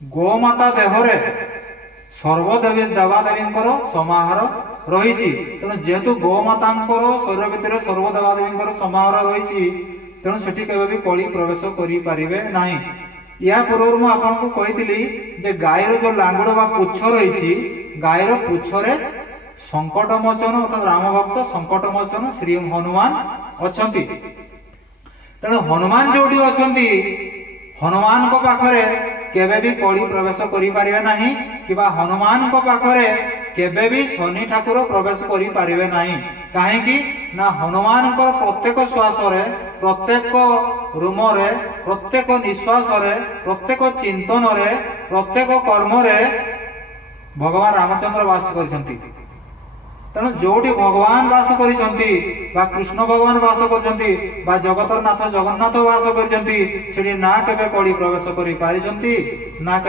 ଗୋମାତା ଦେହରେ ସର୍ବଦେବୀ ଦେବାଦେବୀଙ୍କର ସମାହାର ରହିଛି। ତେଣୁ ଯେହେତୁ ଗୋମାତାଙ୍କର ଶରୀର ଭିତରେ ସର୍ବଦେବାଦେବୀଙ୍କର ସମାହାର ରହିଛି, ତେଣୁ ସେଠି କେବେ ବି କଳି ପ୍ରବେଶ କରିପାରିବେ ନାହିଁ। ଏହା ପୂର୍ବରୁ ମୁଁ ଆପଣଙ୍କୁ କହିଥିଲି ଯେ ଗାଈର ଯୋଉ ଲାଙ୍ଗୁଡ଼ ବା ପୁଚ୍ଛ ରହିଛି, ଗାଈର ପୁଚ୍ଛରେ ସଙ୍କଟ ମୋଚନ ଅର୍ଥାତ୍ ରାମ ଭକ୍ତ ସଙ୍କଟ ମୋଚନ ଶ୍ରୀ ହନୁମାନ ଅଛନ୍ତି। ତେଣୁ ହନୁମାନ ଯୋଉଠି ଅଛନ୍ତି, ହନୁମାନଙ୍କ ପାଖରେ କେବେ ବି କଳି ପ୍ରବେଶ କରିପାରିବେ ନାହିଁ, କିମ୍ବା ହନୁମାନଙ୍କ ପାଖରେ କେବେ ବି ଶନି ଠାକୁର ପ୍ରବେଶ କରିପାରିବେ ନାହିଁ। କାହିଁକି ନା ହନୁମାନଙ୍କ ପ୍ରତ୍ୟେକ ଶ୍ୱାସରେ, ପ୍ରତ୍ୟେକ ରୁମରେ, ପ୍ରତ୍ୟେକ ନିଶ୍ୱାସରେ, ପ୍ରତ୍ୟେକ ଚିନ୍ତନରେ, ପ୍ରତ୍ୟେକ କର୍ମରେ ଭଗବାନ ରାମଚନ୍ଦ୍ର ବାସ କରିଛନ୍ତି। ତେଣୁ ଯୋଉଠି ଭଗବାନ ବାସ କରିଛନ୍ତି ବା କୃଷ୍ଣ ଭଗବାନ ବାସ କରିଛନ୍ତି ବା ଜଗତର ନାଥ ଜଗନ୍ନାଥ ବାସ କରିଛନ୍ତି, ସେଠି ନା କେବେ କଳି ପ୍ରବେଶ କରିପାରିଛନ୍ତି, ନା କେବେ